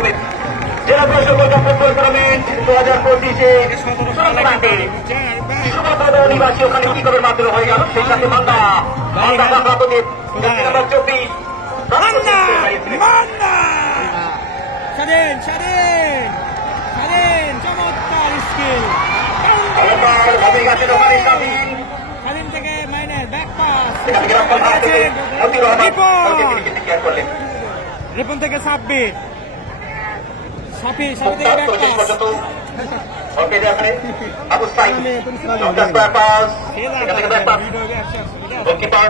মাধ্যমে জেলা পরিষদ ফুটবল টুর্নামেন্ট 2025 নিবাসী ওখানে কি করে মাধ্যমে হয়ে গেল সেই সাথে মান্দা চমৎকার স্কিল থেকে মাইনের ব্যাক পাস রিপন থেকে সাব্বির থেকে back pass Abu Saeed goalkeeper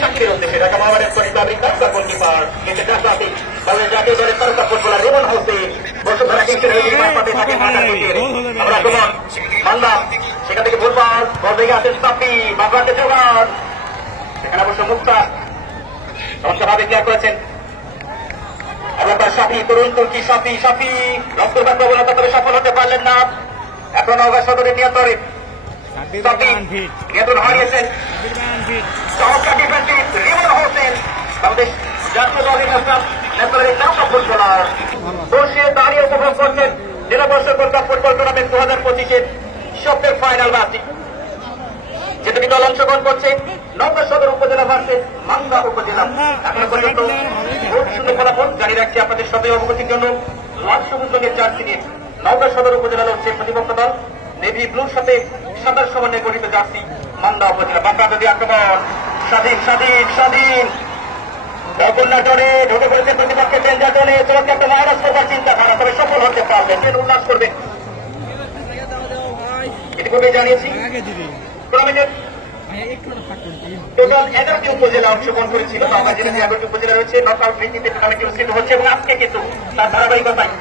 শাকিরের উদ্দেশ্যে ঢাকা মহাবারের পরিচালিত গোলকিপার কিন্তু জাতীয় বাংলাদেশ জাতীয় দলের তারকা ফুটবলার রিমন হোসেন বসুন্ধরা কিংসের আমরা সুমন মান্দা সেখান থেকে ভুলপাস বল ভেঙে আসেন সাপি বাবরাতে জোগাড় সেখানে অবশ্য মুক্তা চমৎকারভাবে ক্লিয়ার করেছেন এলাকার সাফি তরুণ তুর্কি সাফি রক্তপাত প্রবণতা তবে সফল হতে পারলেন না এখন নওগাঁ সদরের নিয়ন্ত্রণে নিয়ন্ত্রণ হারিয়েছেন চমৎকার ডিফেন্সিভ রিমন হোসেন বাংলাদেশ জাতীয় দলের নেতাদের তারকা ফুটবলার বসে দাঁড়িয়ে উপভোগ করছেন জেলা পরিষদ ফুটবল টুর্নামেন্ট 2025 সপ্তাহের ফাইনাল ম্যাচটি যেটি দল অংশগ্রহণ করছে নওগাঁ সদর উপজেলা ভার্সেস মান্দা উপজেলা এখনো পর্যন্ত খুব সুন্দর ফলাফল জারি রাখছি আপনাদের সবাই অবগতির জন্য লাল সবুজ রঙের জার্সি নিয়ে নওগাঁ সদর উপজেলা লড়ছে প্রতিপক্ষ দল নেভি ব্লুর সাথে সাদার সমন্বয়ে গঠিত জার্সি মান্দা উপজেলা বাঁকা যদি আক্রমণ স্বাধীন কন্যা জনে ঢুকে পড়েছে প্রতিপক্ষের ডেঞ্জার জনে চলছে একটা ভাইরাস করার চিন্তাধারা তবে সফল হতে পারবেন উল্লাস করবে ইতিপূর্বে জানিয়েছি টুর্নামেন্টের টোটাল 11টি উপজেলা অংশগ্রহণ করেছিল নওগাঁ জেলায় 11টি উপজেলা রয়েছে নকআউট ভিত্তিতে টুর্নামেন্টটি অনুষ্ঠিত হচ্ছে এবং আজকে কিন্তু তার ধারাবাহিকতায়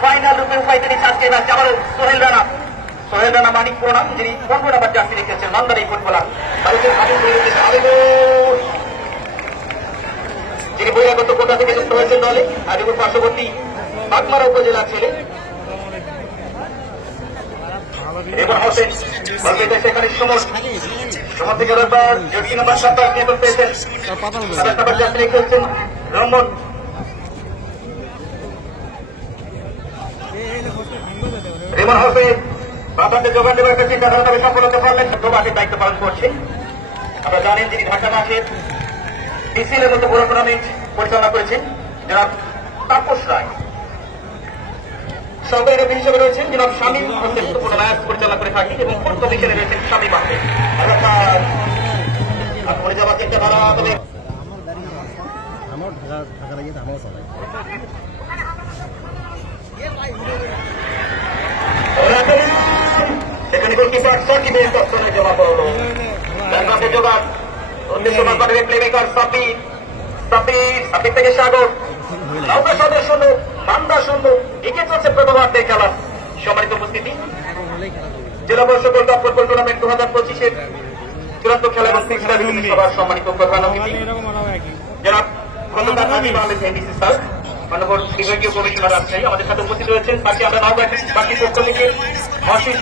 ফাইনাল রূপে উপায়িত নিচ্ছে আজকে ম্যাচ আবারও সোহেল রানা মানিক প্রণাম যিনি 15 নাম্বার জার্সি রেখেছেন মান্দার এই ফুটবলার যিনি বহিরাগত কোটা থেকে যুক্ত হয়েছেন দলে আদিপুর পার্শ্ববর্তী বাগমারা উপজেলা ছেলে রিমন হোসেন সেখানে সুমন থেকে রোববার জেটি নাম্বার 7 নিয়ন্ত্রণ পেয়েছেন 7 নাম্বার জার্সি রেখেছেন রহমান রিমন হোসেন বাবাকে যোগান দেওয়ার একটা চিন্তাধারা তবে সফল হতে পারলেন প্রবাসের দায়িত্ব পালন করছে আপনারা জানেন যিনি ঢাকা মাঠের বিসিএল এর মতো বড় টুর্নামেন্ট পরিচালনা করেছেন জনাব তাপস রায় সরকারি রেফারি হিসেবে রয়েছেন জনাব শামীম হোসেন পুরো ম্যাচ পরিচালনা করে থাকি এবং কোর্ট কমিশনে রয়েছেন শামীম আহমেদ আপনি যাওয়ার চিন্তাধারা তবে সেখানে গোলকিপার সাকিবের দর্শনে জমা পড়ল জোগাড় উদ্দেশ্যমান করে প্লেমেকার সাপি থেকে সাগর নওগাঁ সদর শূন্য মান্দা শূন্য এগিয়ে চলছে প্রথমার্ধের খেলা সম্মানিত উপস্থিতি জেলা পরিষদ ফুটবল টুর্নামেন্ট 2025 চূড়ান্ত খেলা এবং সবার সম্মানিত প্রধান অতিথি জনাব খন্দকার হাবিব আহমেদ এমডিসি স্যার মাননীয় বিভাগীয় কমিশনার রাজশাহী আমাদের সাথে উপস্থিত রয়েছেন বাকি আমরা নওগাঁ বাকি পক্ষ থেকে অশেষ